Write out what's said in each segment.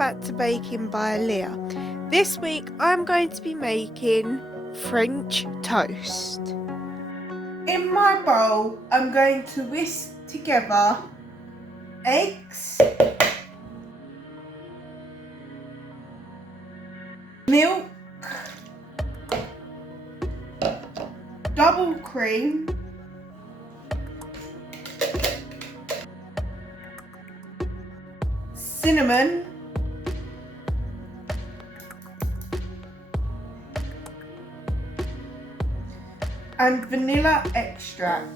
back to Baking by Leah. This week I'm going to be making French toast. In my bowl I'm going to whisk together eggs, milk, double cream, cinnamon, and vanilla extract.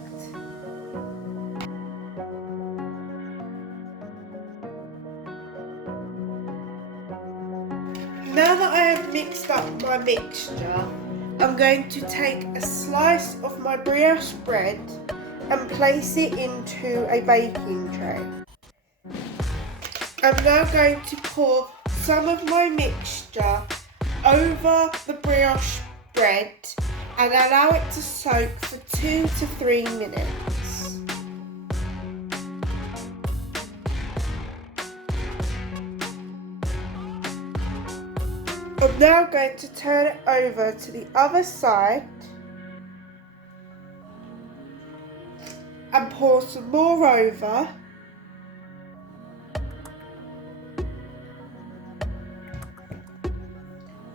Now that I have mixed up my mixture, I'm going to take a slice of my brioche bread and place it into a baking tray. I'm now going to pour some of my mixture over the brioche bread and allow it to soak for 2 to 3 minutes. I'm now going to turn it over to the other side and pour some more over.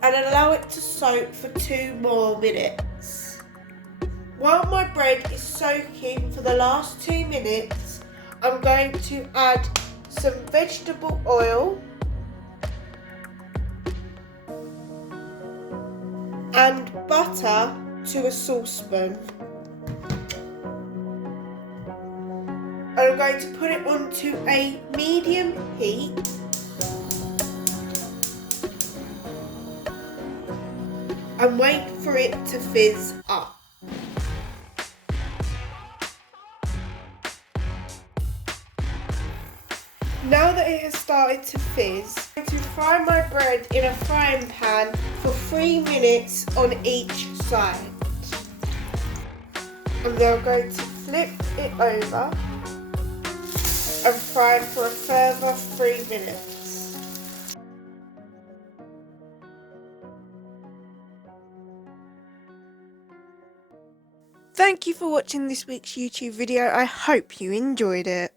And allow it to soak for 2 more minutes. While my bread is soaking for the last 2 minutes, I'm going to add some vegetable oil and butter to a saucepan. And I'm going to put it onto a medium heat. And wait for it to fizz up. Now that it has started to fizz, I'm going to fry my bread in a frying pan for 3 minutes on each side. I'm now going to flip it over and fry it for a further 3 minutes. Thank you for watching this week's YouTube video. I hope you enjoyed it.